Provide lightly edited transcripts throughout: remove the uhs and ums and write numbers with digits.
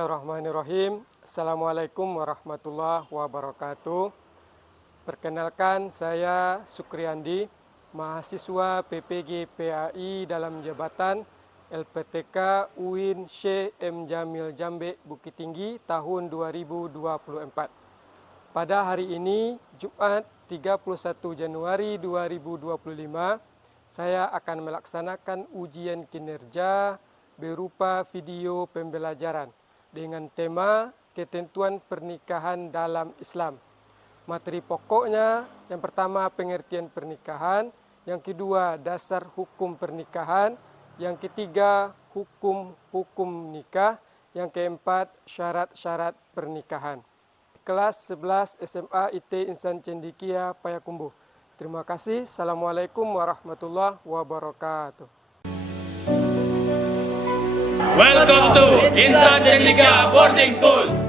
Bismillahirrahmanirrahim. Assalamualaikum warahmatullahi wabarakatuh. Perkenalkan, saya Sukriandi, mahasiswa PPG PAI dalam jabatan LPTK UIN Syekh M. Jamil Jambe Bukit Tinggi tahun 2024. Pada hari ini, Jumat 31 Januari 2025, saya akan melaksanakan ujian kinerja berupa video pembelajaran dengan tema ketentuan pernikahan dalam Islam. Materi pokoknya yang pertama pengertian pernikahan, yang kedua dasar hukum pernikahan, yang ketiga hukum nikah, yang keempat syarat-syarat pernikahan. Kelas 11 SMA IT Insan Cendikia Payakumbuh. Terima kasih. Assalamualaikum warahmatullahi wabarakatuh. Welcome to Insan Cendikia Boarding School.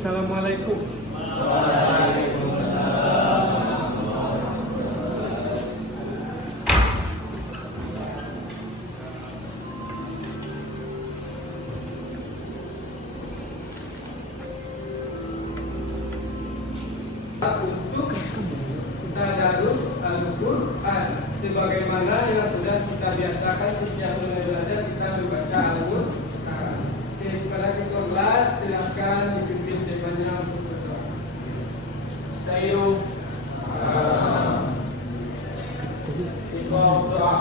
Assalamualaikum. Untuk tadarus Al-Quran, sebagaimana yang sudah kita biasakan setiap belajar kita membaca Al-Quran. Kepada ketua kelas silakan dipimpin temanya untuk berdoa. Sayyidul doa.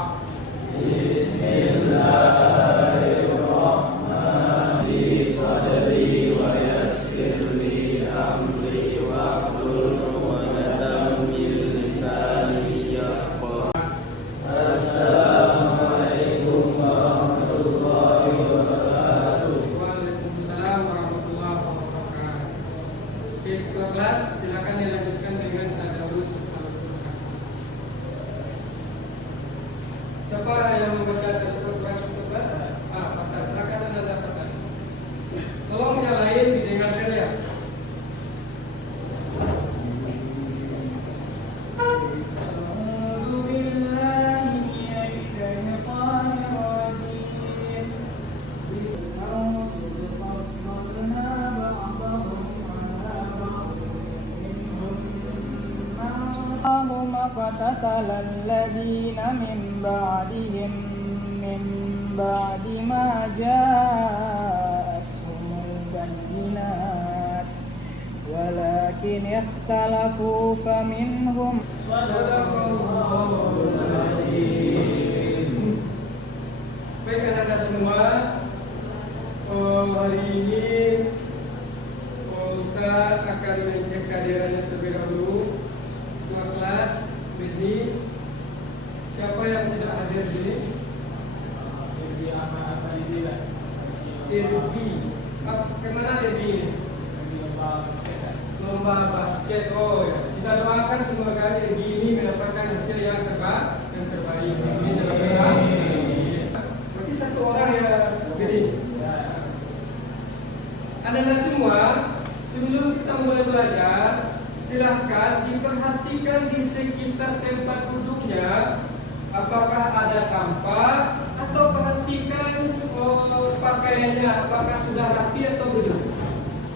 Bismillahirrahmanirrahim. Sadri wa yassir li amri wa hlul 'uqdatam min lisani yafqahu. Assalamualaikum warahmatullahi wabarakatuh. Waalaikumsalam warahmatullahi wabarakatuh. Ketua kelas silakan dilanjutkan dengan tadarus Al-Quran. Siapa yang membaca tadarus Al-Quran ketua kelas? Patah, silakan anda dapatkan. Tolong yang lain didengarkan ya. فقتل الذين من بعدهم من بعد ما جاءتهم البينات ولكن اختلفوا فمنهم Baik anak-anak semua, hari ini Ustaz akan mengecek kehadirannya terlebih dahulu. Ketua kelas Bedi, siapa yang tidak hadir di sini? Irgi. Kemana Irgi? Lomba basket. Oh ya. Kita doakan semoga Irgi ini mendapatkan hasil yang terbaik. Berarti satu orang ya Bedi. Anak-anak semua, sebelum kita mulai belajar, silahkan diperhatikan di sekitar tempat duduknya, apakah ada sampah atau perhatikan pakaiannya, apakah sudah rapi atau belum.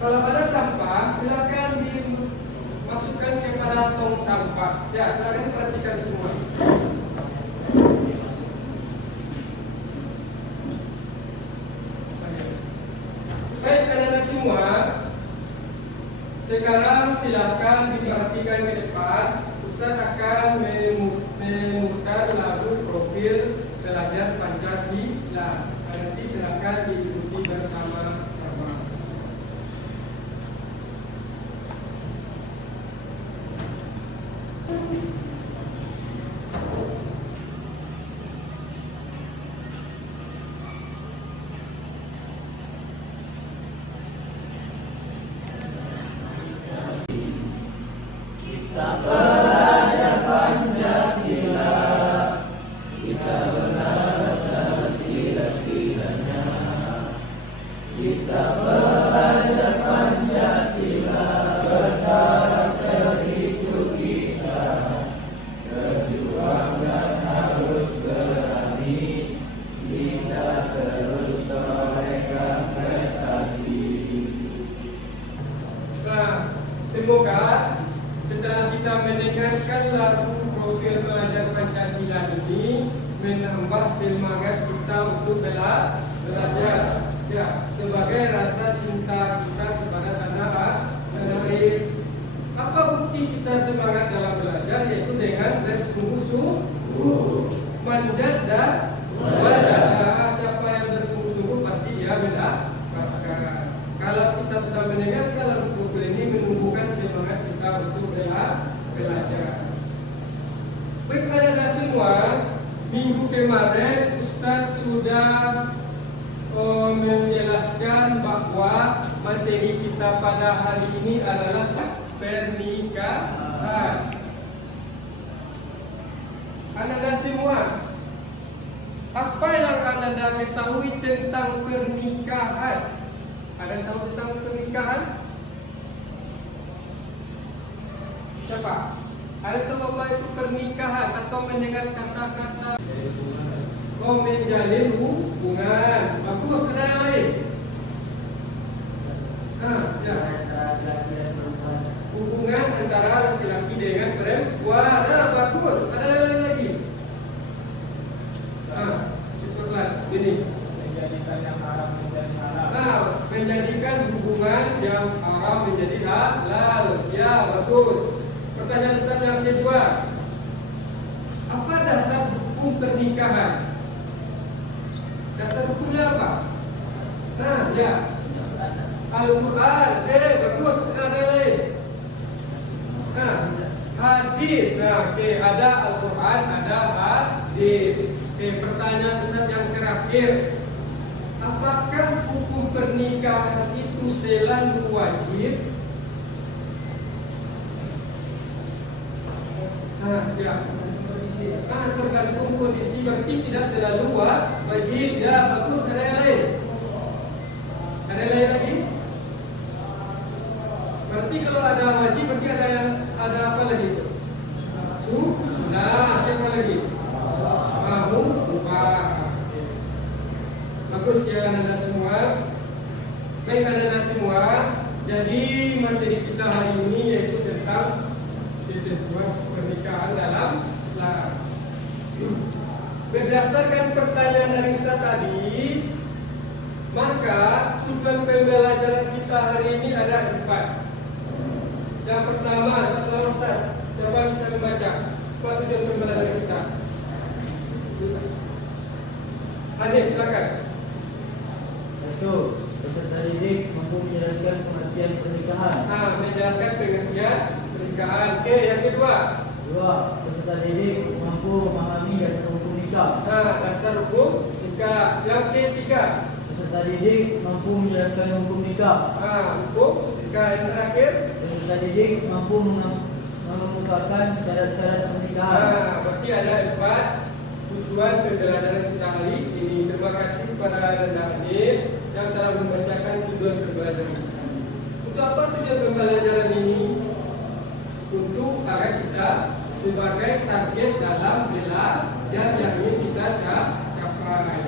Kalau ada sampah, silahkan dimasukkan kepada tong sampah. Ya, silahkan perhatikan semua. Sekarang silakan diperhatikan ke depan. Ustaz akan memutar lagu profil pelajar Pancasila. Nanti silakan diikuti bersama-sama. Nah, semoga setelah kita mendengarkan lagu profil pelajar Pancasila ini menambah semangat kita untuk belajar. Ya, sebagai rasa cinta kita kepada tanah air. Apa bukti kita semangat dalam belajar? Yaitu dengan bersungguh-sungguh, manjat dan belajar. Siapa yang bersungguh-sungguh pasti dia mendapatkan. Kalau kita sudah mendengarkan lagu profil ini menumbuhkan semangat kita untuk belajar. Baik anak-anak semua, minggu kemarin Ustaz sudah menjelaskan bahwa materi kita pada hari ini adalah pernikahan. Anak-anak semua, apa yang anda ketahui tentang pernikahan? Ada yang tahu tentang pernikahan? Siapa? Ada yang tahu apa itu pernikahan atau mendengar kata-kata menjalin hubungan? Bagus, ada yang lain? Ya. Hubungan antara laki-laki dengan perempuan. Bagus, ada yang lain lagi? Itu kelas ini. Menjadikan yang haram menjadi halal. Menjadikan hubungan yang haram menjadi halal. Ya, bagus. Pertanyaan Ustaz yang kedua. Apa dasar hukum pernikahan? Dasar hukumnya apa? Ya. Al-Quran. Bagus. Ada lain? Hadis. Ada Al-Quran, ada hadis. Pertanyaan Ustaz yang terakhir. Apakah hukum pernikahan itu selalu wajib? Ya. Tergantung kondisi, berarti tidak selalu wajib. Ya, bagus. Ada yang lain? Ada yang lain lagi? Berarti kalau ada wajib, berarti ada apa lagi? Sunnah. Apa lagi? Mubah. Bagus ya anak-anak semua. Baik anak-anak semua. Jadi materi kita hari ini yaitu tentang ketentuan pernikahan dalam Islam. Berdasarkan pertanyaan dari Ustaz tadi, maka tujuan pembelajaran kita hari ini ada 4. Yang pertama, setelah Ustaz, siapa bisa membaca? Apa tujuan pembelajaran kita? Adik, silakan. Satu, peserta didik mampu menjelaskan pengertian pernikahan. Menjelaskan pengertian pernikahan. Oke, yang kedua. Dua, peserta didik mampu memahami dasar hukum nikah. Dasar hukum nikah. Yang ketiga. Peserta didik mampu menjelaskan hukum nikah. Hukum nikah. Yang terakhir. Peserta didik mampu mengemukakan syarat-syarat pernikahan. Berarti ada 4 tujuan pembelajaran kita hari ini. Terima kasih kepada adik-adik yang telah membacakan tujuan pembelajaran kita. Untuk apa tujuan pembelajaran ini? Untuk agar kita sebagai target dalam belajar yang ingin kita capai.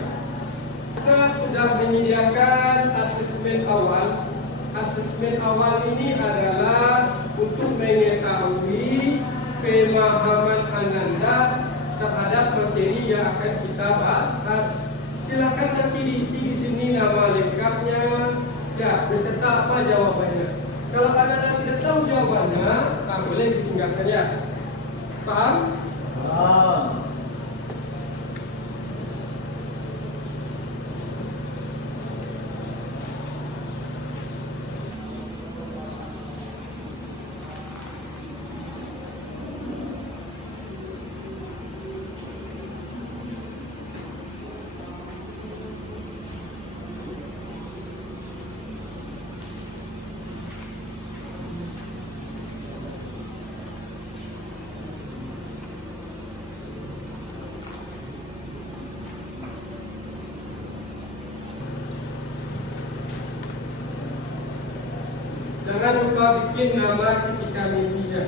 Kita sudah menyediakan asesmen awal. Asesmen awal ini adalah untuk mengetahui pemahaman Ananda terhadap materi yang akan kita bahas. Silakan nanti diisi di sini nama lengkapnya, ya beserta apa jawabannya. Kalau Anda tidak tahu jawabannya, boleh ditinggalkan ya. Paham? Paham. Jangan lupa bikin nama ketika misinya.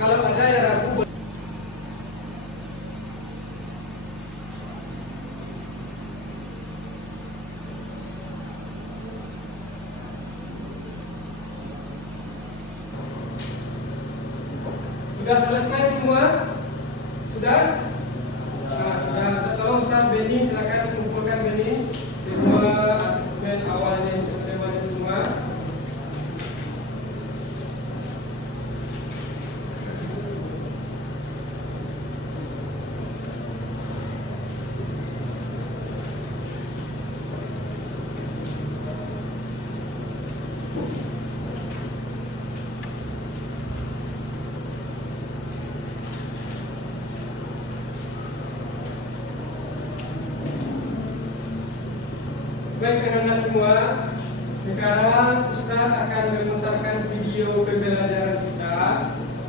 Kalau ada yang ragu, sudah selesai semua? Sudah? Nah, sudah. Tolong Ustaz Beni, silakan kumpulkan Beni semua asesmen awalnya lewatnya semua. Baik anak-anak semua, sekarang Ustaz akan memutarkan video pembelajaran kita.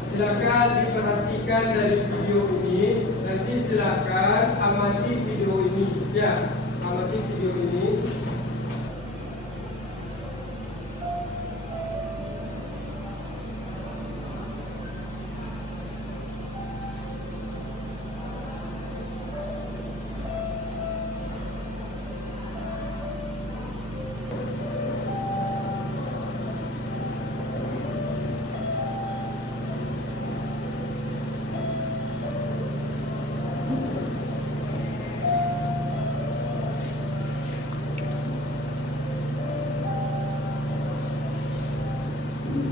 Silakan diperhatikan dari video ini. Nanti silakan amati video ini. Ya, amati video ini.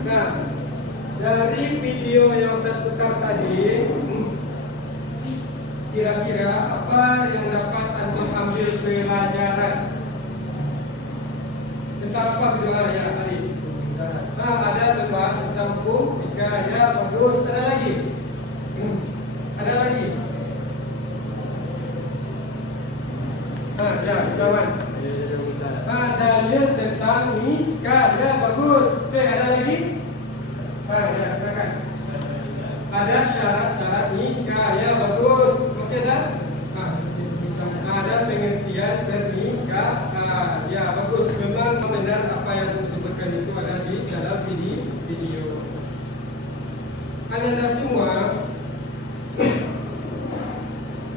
Nah, dari video yang saya putar tadi, kira-kira apa yang dapat antum ambil pelajaran? Tentang apa bagaimana ya tadi? Nah, ada tentang tentang hukum, jika ya bagus. Ada lagi? Ada lagi? Nah, ya, kawan. Dalil tentang nikah, ya bagus. Oke, ada lagi? Ya, silakan. Ada syarat-syarat nikah, ya bagus. Masih ada? Ada pengertian bernikah, ya bagus. Memang benar apa yang disebutkan itu ada di dalam video. Anda semua,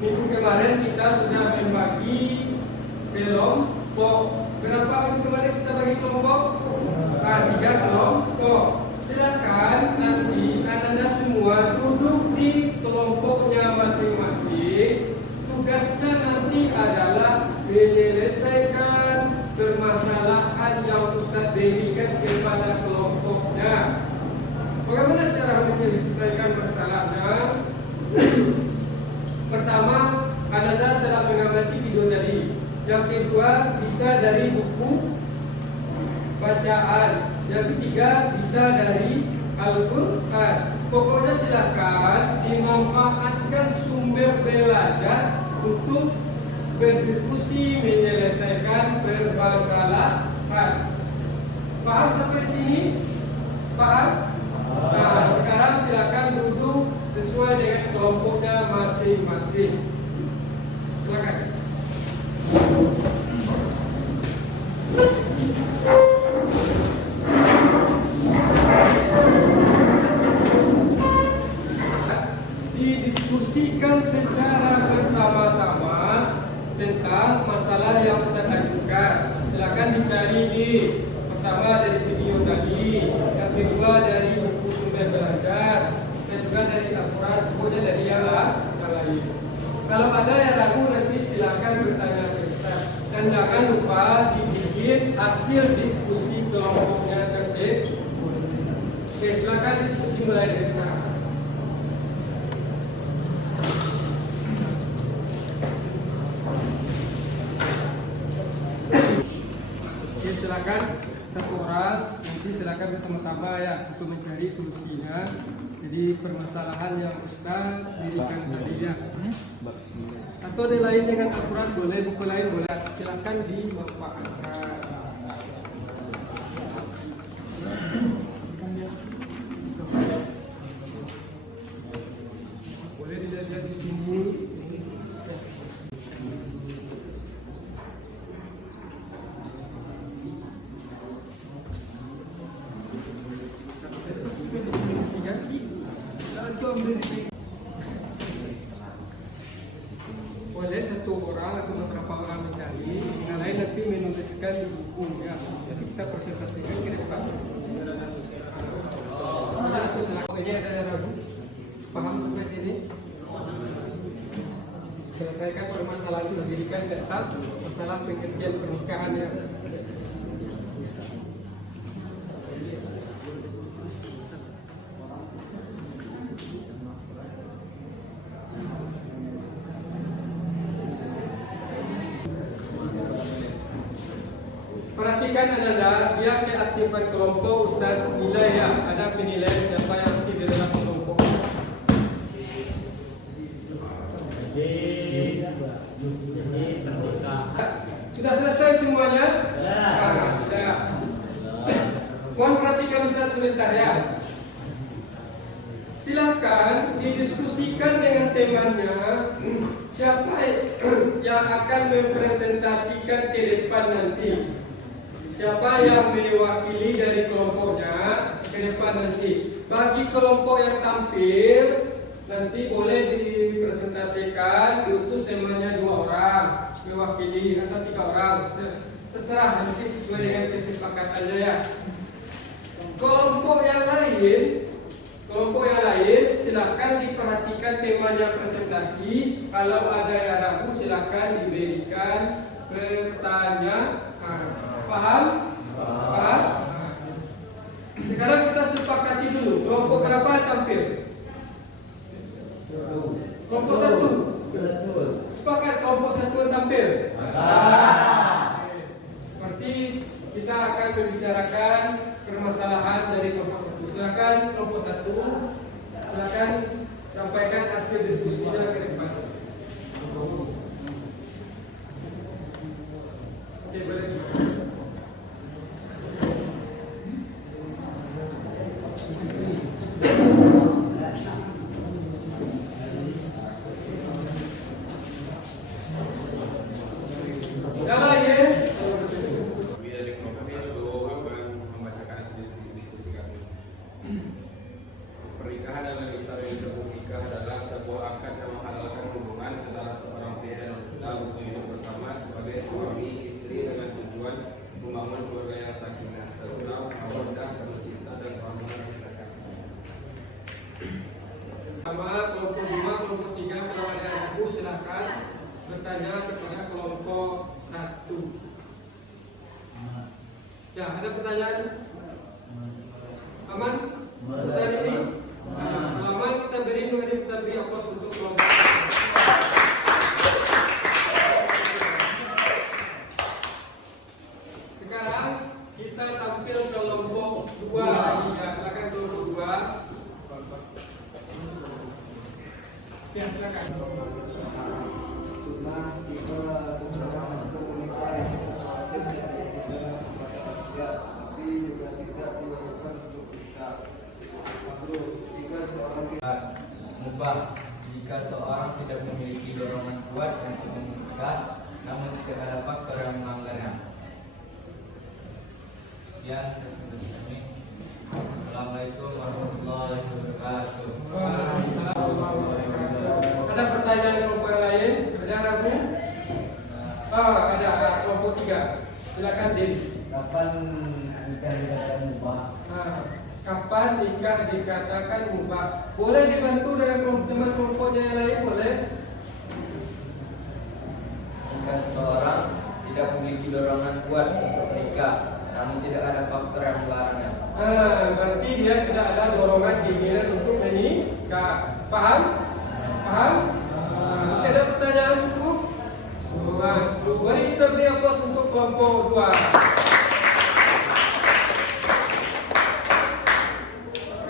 minggu kemarin kita sudah membagi kelompok. Berapa minggu kemarin kita bagi kelompok? 3 kelompok. Silakan nanti Anda semua duduk di kelompoknya masing-masing. Tugasnya nanti adalah menyelesaikan permasalahan yang Ustaz berikan kepada kelompoknya. Bagaimana cara menyelesaikan masalahnya? Pertama, Anda telah mengamati video tadi. Yang kedua, bisa dari buku bacaan. Yang ketiga, bisa dari Al-Quran. Pokoknya silakan dimanfaatkan sumber belajar untuk berdiskusi menyelesaikan permasalahan. Paham sampai sini? Paham? Nah, sekarang silakan duduk sesuai dengan kelompoknya masing-masing. Silakan. Didiskusikan secara bersama-sama tentang masalah yang Ustaz ajukan. Silakan dicari di pertama dari video tadi, yang kedua dari buku sumber belajar, bisa juga dari Al-Quran, pokoknya dari yang lain. Kalau ada yang ragu nanti silakan bertanya ke Ustaz. Dan jangan lupa dibikin hasil diskusi kelompoknya tersebut. Oke, silakan diskusi mulai dari sekarang. Oke, silakan satu orang, nanti silakan bersama-sama ya untuk mencari solusinya. Jadi permasalahan yang Ustaz dirikan tadi ya. Atau ada lain dengan aturan boleh, buku lain boleh. Silakan dimanfaatkan. Boleh dilihat di sini. Boleh satu orang atau beberapa orang mencari, yang lain nanti menuliskan di buku ya. Jadi kita presentasikan ke depan. Ada atau silakan ini ada yang ragu? Paham sampai sini? Selesaikan permasalahan sendiri kan tetap masalah pengertian pernikahan ya. Perhatikan adalah dia keaktifan kelompok Ustaz nilai ya. Ada penilaian siapa yang aktif di dalam kelompok. Sudah selesai semuanya? Sudah. Mohon perhatikan Ustaz sebentar ya. Silakan didiskusikan dengan temannya siapa yang akan mempresentasikan ke depan nanti. Siapa yang mewakili dari kelompoknya ke depan nanti. Bagi kelompok yang tampil nanti boleh dipresentasikan, diutus temannya 2 orang mewakili atau 3 orang. Terserah nanti sesuai dengan kesepakatannya ya. Kelompok yang lain silakan diperhatikan temanya presentasi. Kalau ada yang ragu silakan diberikan pertanyaan. Paham? Paham? Sekarang kita sepakati dulu. Kelompok berapa tampil? Kelompok 1. Sepakat kelompok 1 tampil? Berarti kita akan membicarakan permasalahan dari kelompok 1. Silakan kelompok 1. Silakan sampaikan hasil diskusinya ke depan. Oke, boleh. Pernikahan dalam Islam yang disebut nikah adalah sebuah akad yang menghalalkan hubungan antara seorang pria dan wanita untuk hidup bersama sebagai suami istri dengan tujuan membangun keluarga yang sakinah, tentram, mawaddah, penuh cinta dan keamanan masyarakat. Pertama, kelompok 2, kelompok 3 kalau ada yang ragu silakan bertanya kepada kelompok 1. Ya, ada pertanyaan? Aman? Besar ini? Aman, kita beri aplaus untuk kelompok. Sekarang kita tampil kelompok 2 lagi ya. Silakan kelompok 2. Ya, silakan. Sunnah kita seseorang untuk menikah tapi juga tidak diwajibkan untuk menikah. Jika seorang mubah jika seorang tidak memiliki dorongan kuat untuk menikah, namun jika ada faktor yang melanggarnya. Sekian terima kasih. Assalamualaikum warahmatullahi wabarakatuh. Ada pertanyaan kelompok lain? Ada ragu? Ada kelompok 3. Silakan Din. Kapan nikah dikatakan mubah? Kapan nikah dikatakan mubah? Boleh dibantu dengan teman kelompoknya yang lain, boleh? Jika seseorang tidak Paham? Masih ada pertanyaan cukup? Mari kita beri aplaus untuk kelompok 2.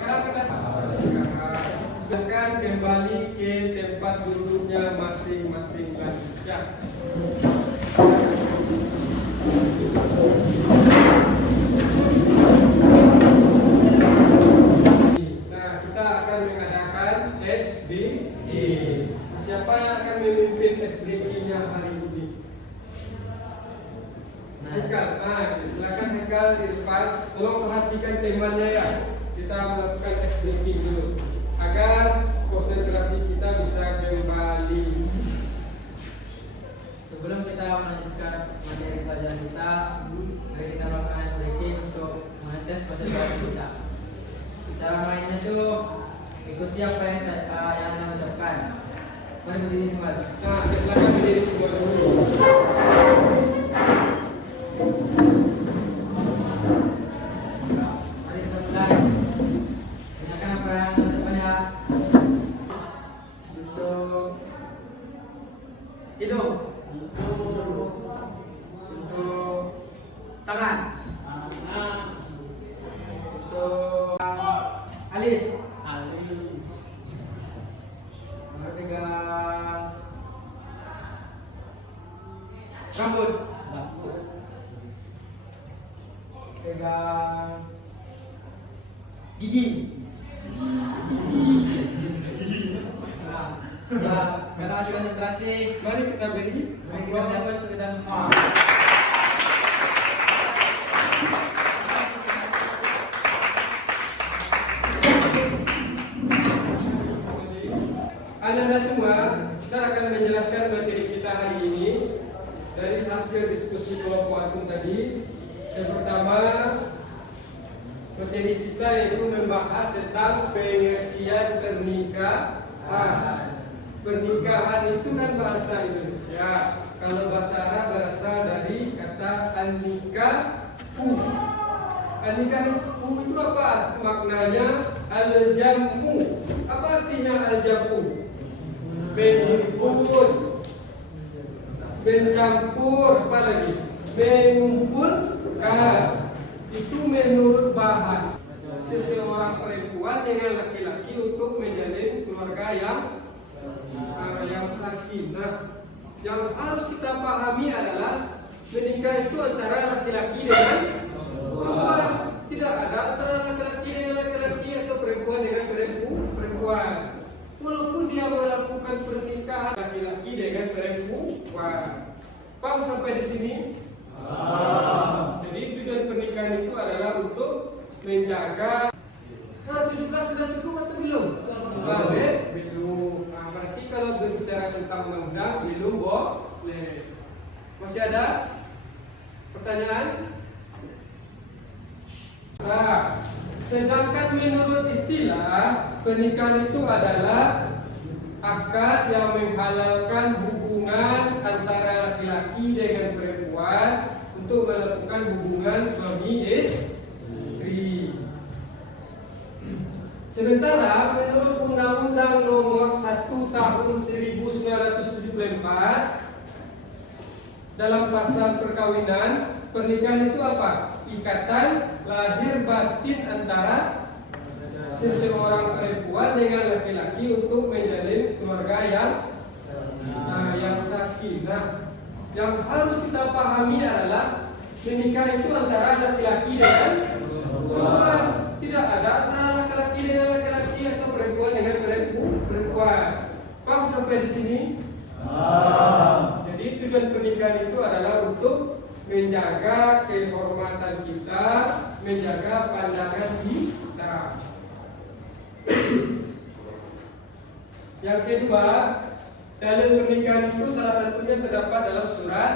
Sekarang kita silakan kembali ke tempat duduknya masing-masing lagi. Ya. Nah, kita akan mengadakan SBG. Siapa yang akan memimpin SBG-nya hari ini? Haikal. Silakan Haikal di depan. Tolong perhatikan temanya ya. Kita melakukan SBG dulu agar konsentrasi kita bisa kembali. Sebelum kita melanjutkan materi pelajaran kita, mari kita melakukan SBG untuk mengetes konsentrasi kita. Cara mainnya itu ikuti apa yang saya ucapkan. Mari berdiri semua. Nah, silakan berdiri semua dulu. Mari kita mulai. Tanyakan apa yang saya ucapkan ya. Untuk hidung. Untuk tangan. Untuk alis. Pegang rambut. Pegang gigi. Nah, karena masih konsentrasi, Mari kita beri. mari kita tes untuk kita semua. Anda semua, saya akan menjelaskan materi kita hari ini dari hasil diskusi kelompok antum tadi. Yang pertama, materi kita yaitu membahas tentang pengertian pernikahan. Pernikahan itu kan bahasa Indonesia. Kalau bahasa Arab berasal dari kata an-nikahu. An-nikahu itu apa maknanya? Al-jamu. Apa artinya al-jamu? Menghimpun, mencampur, apa lagi? Mengumpulkan. Itu menurut bahasa seseorang perempuan dengan laki-laki untuk menjalin keluarga yang sakinah. Yang harus kita pahami adalah menikah itu antara laki-laki dengan perempuan. Tidak ada antara laki-laki dengan laki-laki atau perempuan dengan perempuan. Walaupun dia melakukan pernikahan laki-laki dengan perempuan. Paham sampai di sini? Jadi tujuan pernikahan itu adalah untuk menjaga. Nah, 17 sudah cukup atau belum? Belum. Nah, berarti kalau berbicara tentang undang-undang belum boleh. Masih ada pertanyaan? Nah, sedangkan menurut istilah pernikahan itu adalah akad yang menghalalkan hubungan antara laki-laki dengan perempuan untuk melakukan hubungan suami istri. Sementara menurut Undang-Undang Nomor 1 Tahun 1974 dalam pasal perkawinan, pernikahan itu apa? Ikatan lahir batin antara seseorang perempuan dengan laki-laki untuk menjalin keluarga yang sakinah. Yang harus kita pahami adalah menikah itu antara laki-laki dengan perempuan. Tidak ada antara laki-laki dengan laki-laki atau perempuan dengan perempuan. Paham sampai di sini? Jadi tujuan pernikahan itu adalah untuk menjaga kehormatan kita, menjaga pandangan kita. Yang kedua, dalil pernikahan itu salah satunya terdapat dalam surat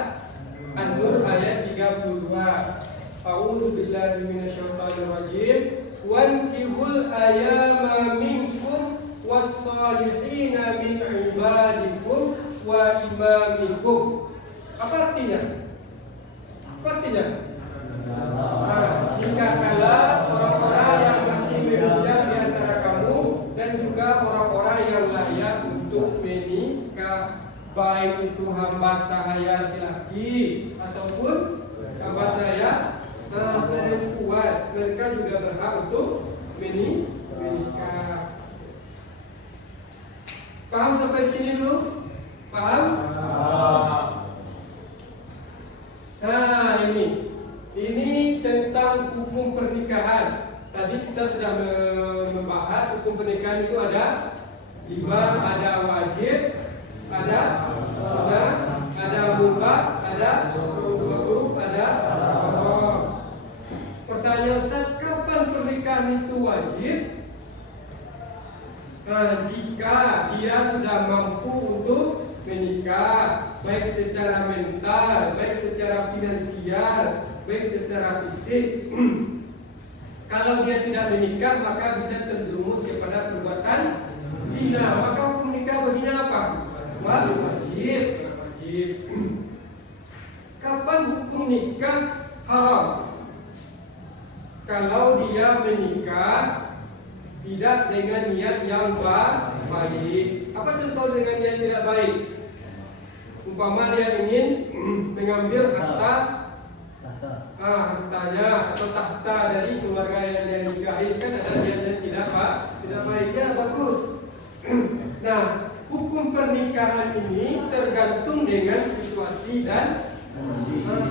An-Nur ayat 32. A'udzu billahi minasyaitonir rajim. Wankihul ayama minkum was-salihina min ibadikum wa imamikum. Apa artinya? Nikahkanlah orang-orang yang masih bekerja di antara kamu dan juga orang-orang yang layak untuk menikah, baik itu hamba sahaya laki-laki ataupun hamba sahaya perempuan, mereka juga berhak untuk menikah. Paham sampai sini dulu? Paham? Nah, ini tentang hukum pernikahan. Tadi kita sudah membahas hukum pernikahan itu ada 5, ada wajib, ada sunnah, ada mubah, ada makruh, ada haram. Pertanyaan Ustaz, kapan pernikahan itu wajib? Nah, jika dia sudah mampu untuk menikah, baik secara mental, baik secara finansial, baik secara fisik. Kalau dia tidak menikah, maka bisa terjerumus kepada perbuatan zina. Maka hukum nikah baginya apa? Wajib. Kapan hukum nikah haram? Kalau dia menikah tidak dengan niat yang baik. Apa contoh dengan niat tidak baik? Umpama dia ingin mengambil hartanya atau tahta dari keluarga yang dia nikahi, kan ada niat yang tidak baik, ya bagus. Nah, hukum pernikahan ini tergantung dengan situasi dan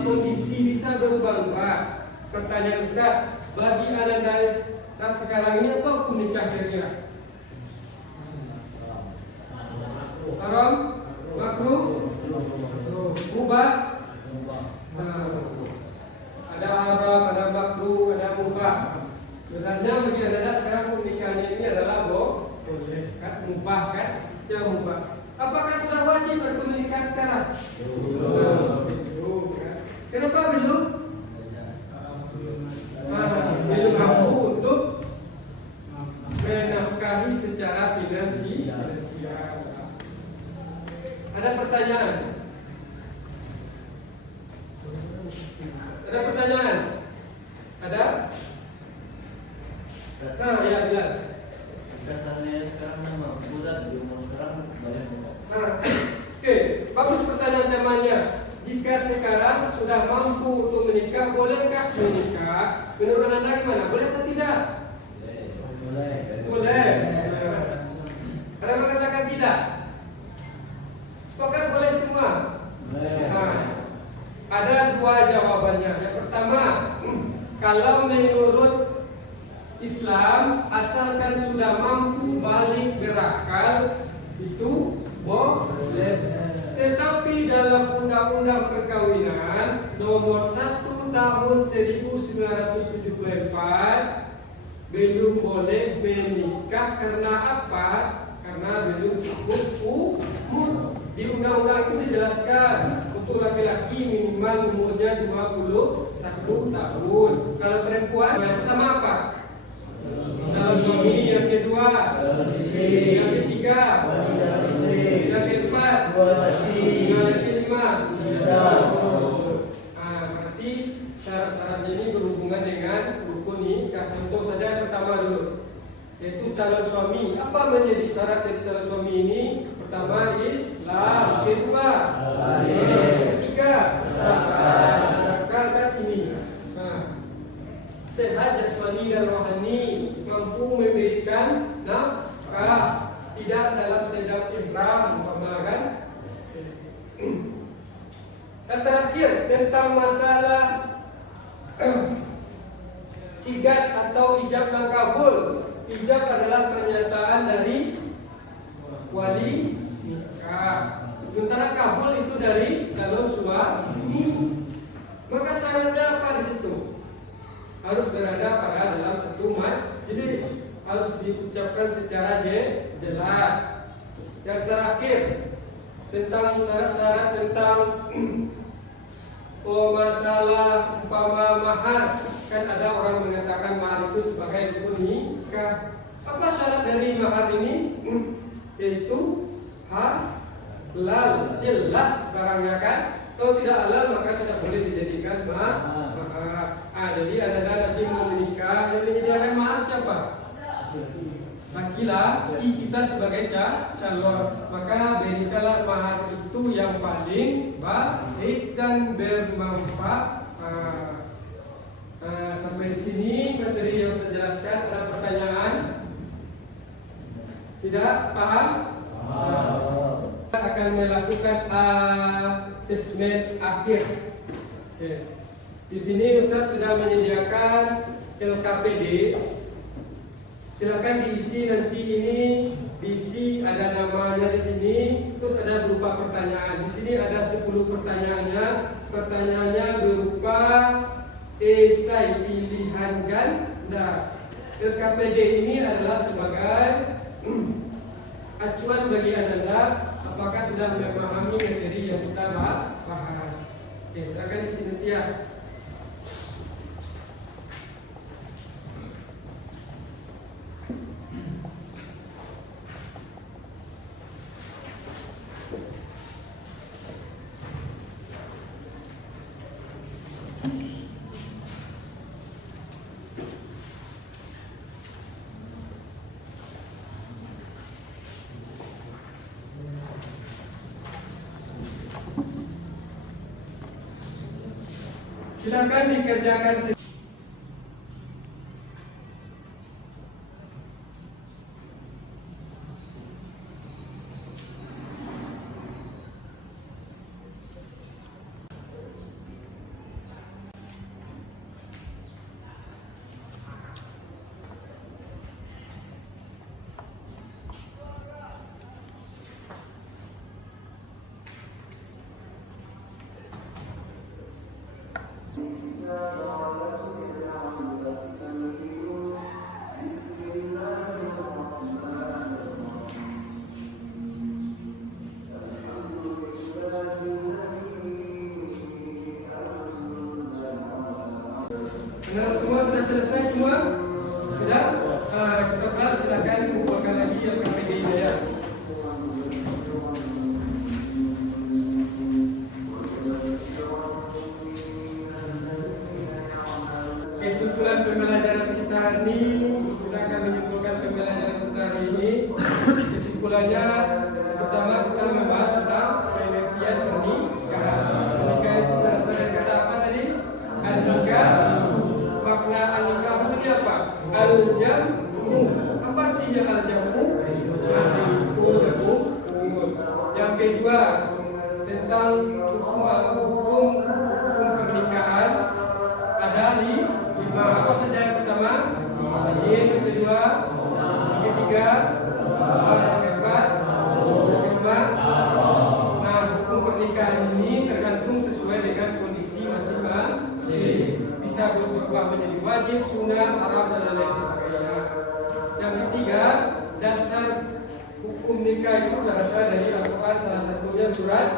kondisi, bisa berubah-ubah. Pertanyaan Ustaz, bagi anda saat sekarang ini apa hukum nikah kira-kira? Haram, makruh, mubah. Ada haram, ada makruh, ada mubah. Sebenarnya bagi anda sekarang pernikahannya ini adalah boleh, kan? Mubah, kan? Ya mubah. Apakah sudah wajib untuk menikah sekarang? Belum. Kan? Kenapa belum? Belum mampu untuk menafkahi secara finansial. Ada pertanyaan? Ada pertanyaan? Ada? Nah, ya benar. Dasarnya sekarang memang bulan di umur sekarang banyak. Oke, bagus pertanyaan temanya. Jika sekarang sudah mampu untuk menikah, bolehkah menikah? Menurut anda gimana? Boleh atau tidak? Boleh. Ada yang mengatakan tidak? Sepakat boleh semua? Nah, ada 2 jawabannya. Yang pertama, kalau menurut Islam, asalkan sudah mampu balik berakal, itu boleh. Tetapi dalam Undang-Undang Perkawinan nomor 1 tahun 1974 belum boleh menikah. Karena apa? Karena belum cukup umur. Di undang-undang itu dijelaskan untuk laki-laki minimal umurnya 21 tahun. Kalau perempuan, yang pertama apa? Calon suami, yang kedua, yang ketiga, yang keempat, yang kelima. Berarti syarat-syaratnya ini berhubungan dengan rukun nikah. Contoh saja yang pertama dulu, yaitu calon suami. Apa menjadi syarat dari calon suami ini? Pertama, Islam. Kedua, ketiga, akal kan ini. Sehat jasmani dan rohani, mampu memberikan nafkah, tidak dalam sedang ihram, kan? Dan terakhir tentang masalah sigat atau ijab dan kabul. Ijab adalah pernyataan dari wali nikah, sementara kabul itu dari calon suami. Maka syaratnya apa di situ? Harus berada pada dalam satu majelis, harus diucapkan secara jelas. Yang terakhir tentang syarat-syarat tentang masalah umpama mahar, kan ada orang mengatakan mahar itu sebagai rukun nikah. Apa syarat dari mahar ini? Yaitu halal, jelas barangnya kan. Kalau tidak halal maka tidak boleh dijadikan mahar. Jadi anda nanti mau menikah, yang menyediakan mahar siapa? Laki-laki. Kita kita sebagai calon. Maka berikanlah mahar itu yang paling baik dan bermanfaat. Sampai di sini materi yang saya jelaskan. Ada pertanyaan? Tidak paham? Kita akan melakukan asesmen akhir. Oke. Di sini Ustaz sudah menyediakan LKPD. Silakan diisi nanti ini, diisi ada namanya di sini, terus ada berupa pertanyaan. Di sini ada 10 pertanyaannya. Pertanyaannya berupa esai pilihan ganda. LKPD ini adalah sebagai acuan bagi Anda apakah sudah memahami materi yang kita bahas. Oke, silakan isi nanti ya. Silakan dikerjakan. Benar semua, sudah selesai semua? Sudah? Kita kelas silakan kumpulkan lagi yang KPD-nya ya. Kesimpulan pembelajaran kita hari ini, kita akan menyimpulkan pembelajaran kita hari ini. Kesimpulannya, pertama kita membahas tentang pengertian pernikahan. Pernikahan itu berasal dari kata apa tadi? An-nikah. Makna an-nikah ini apa? Al-jamu. Apa artinya al-jamu? Yang kedua, tentang hukum pernikahan ada 5. Apa saja yang pertama? Yang kedua, yang ketiga, yang keempat, yang kelima. Nah, hukum pernikahan ini tergantung sesuai dengan kondisi masing-masing. Bisa berubah menjadi wajib, sunnah, haram dan lain sebagainya. Yang ketiga, dasar hukum nikah itu berasal dari Al-Quran, salah satunya surat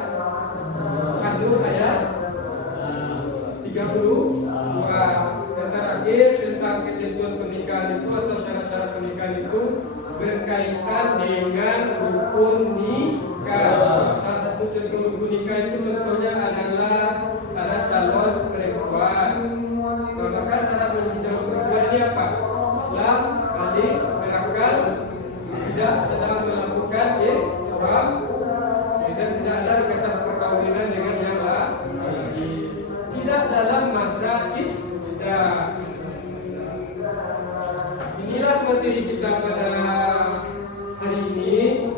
An-Nur ayat 32. Dan terakhir tentang ketentuan pernikahan itu atau syarat-syarat pernikahan itu berkaitan dengan rukun nikah. Salah satu contoh rukun nikah itu contohnya adalah ada calon perempuan. Nah, maka syarat menjadi calon perempuan ini apa? Islam, balik, berakal, tidak sedang melakukan ihram, dan tidak ada ikatan perkawinan dengan yang lain, tidak dalam masa iddah. Inilah materi kita pada hari ini.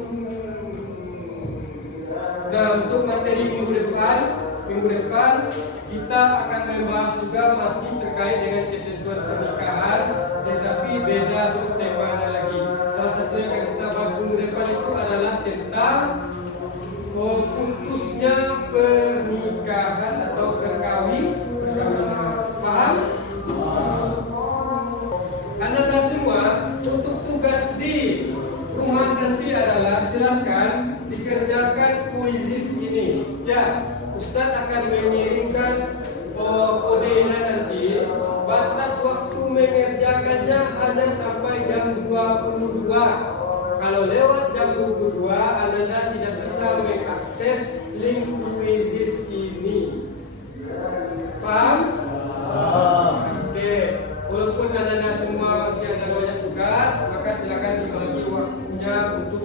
Nah, untuk materi minggu depan kita akan membahas juga masih terkait dengan ketentuan pernikahan, tetapi beda subtemanya lagi. Salah satu yang akan kita bahas minggu depan itu adalah tentang putusnya pernikahan atau perkawinan. Paham? Anda semua untuk tugas di rumah nanti adalah silahkan dikerjakan kuisis ini. Ya, Ustadz akan mengirimkan kodenya nanti. Batas waktu mengerjakannya hanya sampai jam 22. Kalau lewat jam 22, Anda tidak bisa mengakses link kuisis ini. Paham? Oke. Walaupun Anda semua masih ada banyak tugas, maka silakan dibagi waktunya untuk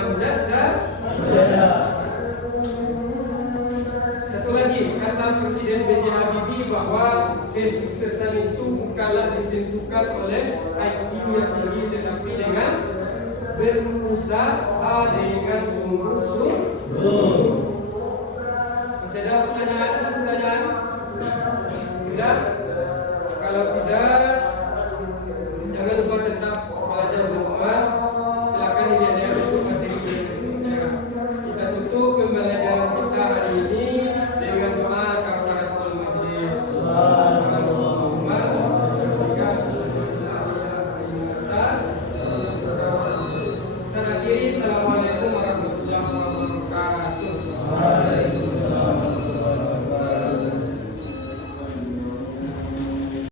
mandat dan satu lagi kata Presiden B.J. Habibie bahwa kesuksesan itu bukanlah ditentukan oleh IQ yang tinggi, tetapi dengan berusaha dengan sungguh-sungguh. Masih ada pertanyaan? Tidak? Kalau tidak,